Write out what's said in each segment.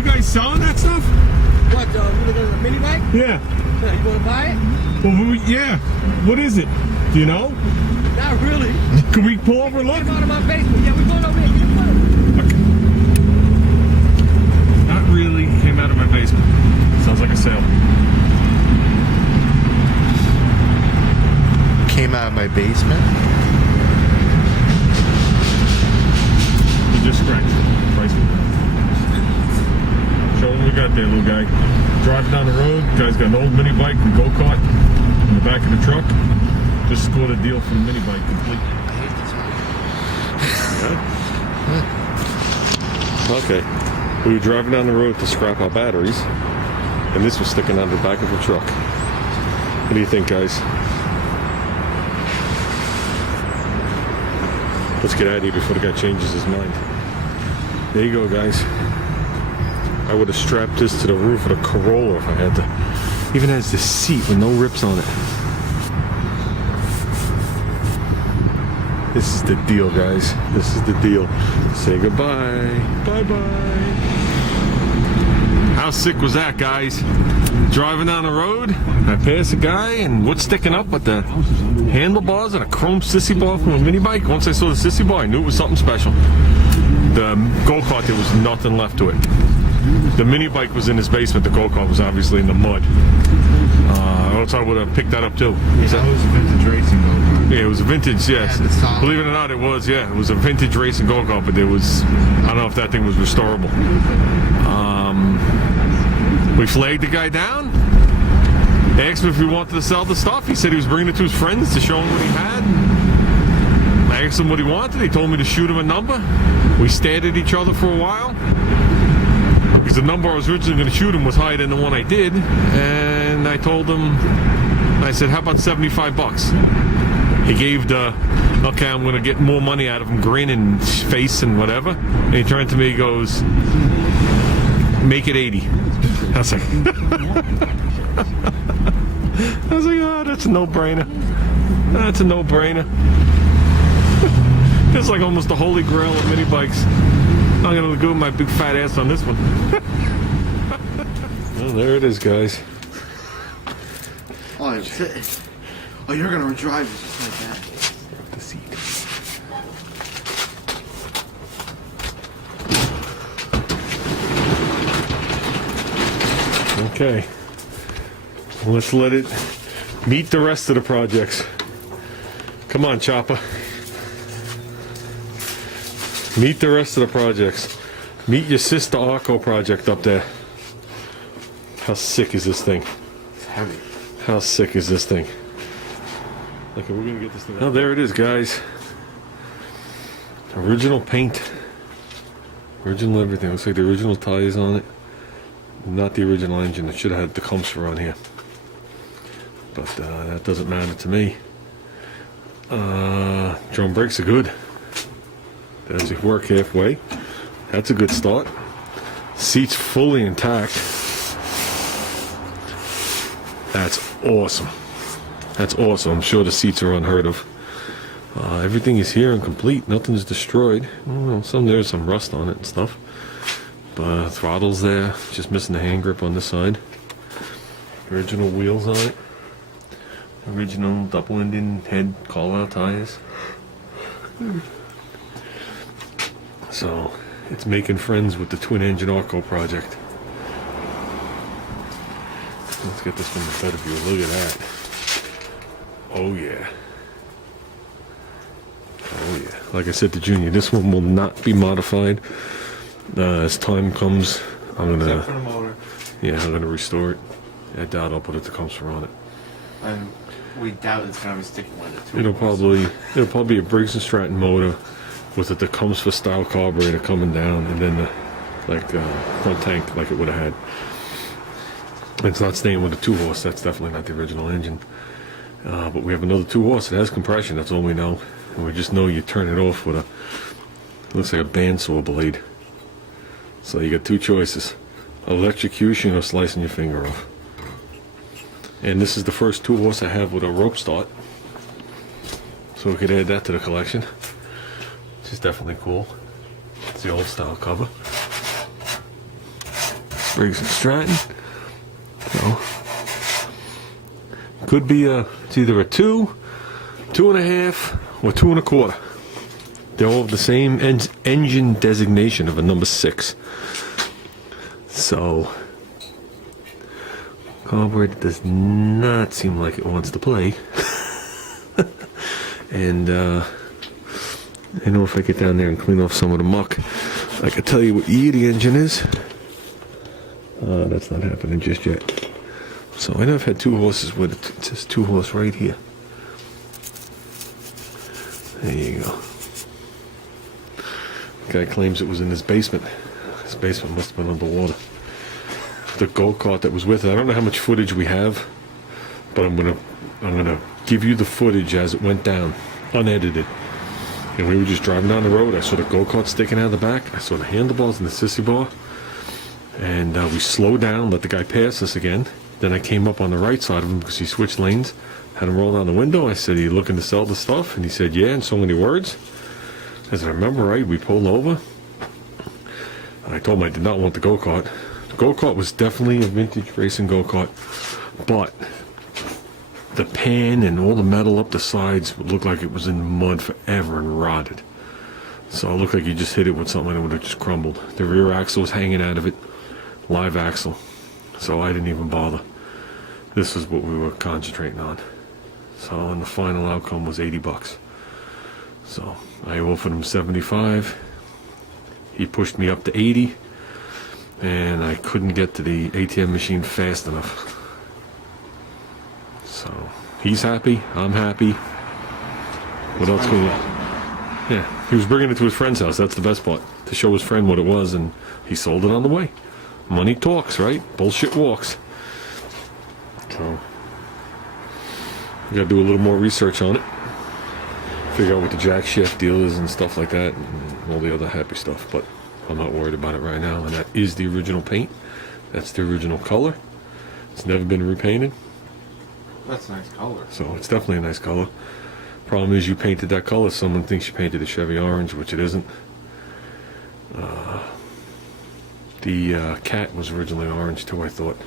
you guys selling that stuff? What, the mini bike? Yeah. Yeah, you wanna buy it? Well, yeah. What is it? Do you know? Not really. Can we pull over and look? Get him out of my basement. Yeah, we're going over here. Get him out. Not really. Came out of my basement. Sounds like a sale. Came out of my basement. You just scratched it. Price. Show what we got there, little guy. Driving down the road. Guy's got an old mini bike and go-kart in the back of the truck. Just scored a deal for the mini bike complete. I hate this one. Okay. We were driving down the road to scrap our batteries, and this was sticking out of the back of the truck. What do you think, guys? Let's get out of here before the guy changes his mind. There you go, guys. I would have strapped this to the roof of the Corolla if I had to. Even has this seat with no rips on it. This is the deal, guys. This is the deal. Say goodbye. Bye-bye. How sick was that, guys? Driving down the road, I passed a guy, and what's sticking up with the handlebars and a chrome sissy bar from a mini bike? Once I saw the sissy bar, I knew it was something special. The go-kart, there was nothing left to it. The mini bike was in his basement. The go-kart was obviously in the mud. Else I would have picked that up too. Yeah, it was a vintage racing go-kart. Yeah, it was a vintage, yes. Yeah, the solid. Believe it or not, it was, yeah. It was a vintage racing go-kart, but there was, I don't know if that thing was restorable. We flagged the guy down. Asked him if he wanted to sell the stuff. He said he was bringing it to his friends to show him what he had. I asked him what he wanted. He told me to shoot him a number. We stared at each other for a while. Because the number I was originally going to shoot him was higher than the one I did. And I told him, I said, how about 75 bucks? He gave the, okay, I'm going to get more money out of him, grin and face and whatever. And he turned to me, he goes, make it 80. I was like, oh, that's a no-brainer. That's a no-brainer. It's like almost the holy grail of mini bikes. I'm gonna go with my big fat ass on this one. Well, there it is, guys. Oh, oh, you're gonna drive it just like that. The seat. Okay. Let's let it meet the rest of the projects. Come on, Chopper. Meet the rest of the projects. Meet your sister Arco project up there. How sick is this thing? It's heavy. How sick is this thing? Okay, we're gonna get this thing. Oh, there it is, guys. Original paint. Original everything. Looks like the original tires on it. Not the original engine. It should have had the Comfort on here. But that doesn't matter to me. Drum brakes are good. Does it work halfway? That's a good start. Seat's fully intact. That's awesome. That's awesome. I'm sure the seats are unheard of. Everything is here and complete. Nothing's destroyed. Well, there's some rust on it and stuff. But throttle's there. Just missing the hand grip on this side. Original wheels on it. Original double-ended head call-out tires. So, it's making friends with the twin-engine Arco project. Let's get this from the better view. Look at that. Oh, yeah. Oh, yeah. Like I said to Junior, this one will not be modified. As time comes, I'm gonna... Except for the motor. Yeah, I'm gonna restore it. I doubt I'll put a Tecumseh on it. And we doubt it's gonna be sticking with it. It'll probably be a Briggs & Stratton motor with a Tecumseh style carburetor coming down, and then the front tank like it would have had. It's not staying with a 2-horse. That's definitely not the original engine. But we have another 2-horse that has compression. That's all we know. And we just know you turn it off with looks like a bandsaw blade. So you got two choices: electrocution or slicing your finger off. And this is the first 2-horse I have with a rope start. So we could add that to the collection. Which is definitely cool. It's the old style cover. Briggs & Stratton. So, could be it's either a 2, 2.5, or 2 1/4. They all have the same engine designation of a number 6. So, carburetor does not seem like it wants to play. And I know if I get down there and clean off some of the muck, I can tell you what year the engine is. That's not happening just yet. So I know I've had 2 horses with it. It says 2 horse right here. There you go. The guy claims it was in his basement. His basement must have been underwater. The go-kart that was with it, I don't know how much footage we have, but I'm gonna give you the footage as it went down, unedited. And we were just driving down the road. I saw the go-kart sticking out of the back. I saw the handlebars and the sissy bar. And we slowed down, let the guy pass us again. Then I came up on the right side of him because he switched lanes. Had him roll down the window. I said, "Are you looking to sell the stuff?" And he said, "Yeah," in so many words. As I remember right, we pulled over. I told him I did not want the go-kart. The go-kart was definitely a vintage racing go-kart. But the pan and all the metal up the sides looked like it was in mud forever and rotted. So it looked like you just hit it with something and it would have just crumbled. The rear axle was hanging out of it. Live axle. So I didn't even bother. This is what we were concentrating on. So, and the final outcome was $80. So I offered him 75. He pushed me up to 80, and I couldn't get to the ATM machine fast enough. So he's happy. I'm happy. What else can we? Yeah, he was bringing it to his friend's house. That's the best part, to show his friend what it was, and he sold it on the way. Money talks, right? Bullshit walks. So we got to do a little more research on it. Figure out what the jack shaft deal is and stuff like that, and all the other happy stuff. But I'm not worried about it right now. And that is the original paint. That's the original color. It's never been repainted. That's a nice color. So it's definitely a nice color. Problem is, you painted that color. Someone thinks you painted a Chevy orange, which it isn't. The cat was originally orange too, I thought.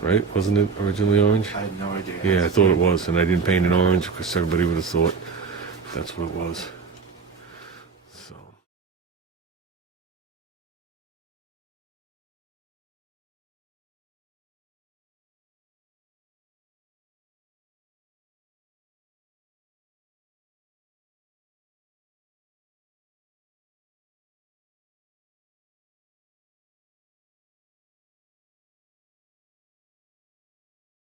Right? Wasn't it originally orange? I had no idea. Yeah, I thought it was, and I didn't paint it orange because everybody would have thought that's what it was.